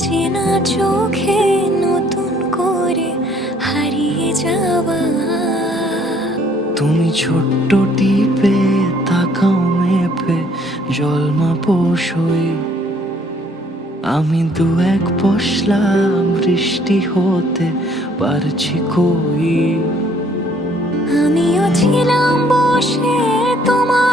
চেনা চোখে নতুন করে হারিয়ে যাওয়া। তুমি ছোট্ট টিপে তাকাও মেপে জলমা পোষই, আমি দু এক পশলা বৃষ্টি হতে পারছি কই। আমিও ছিলাম বসে তোমার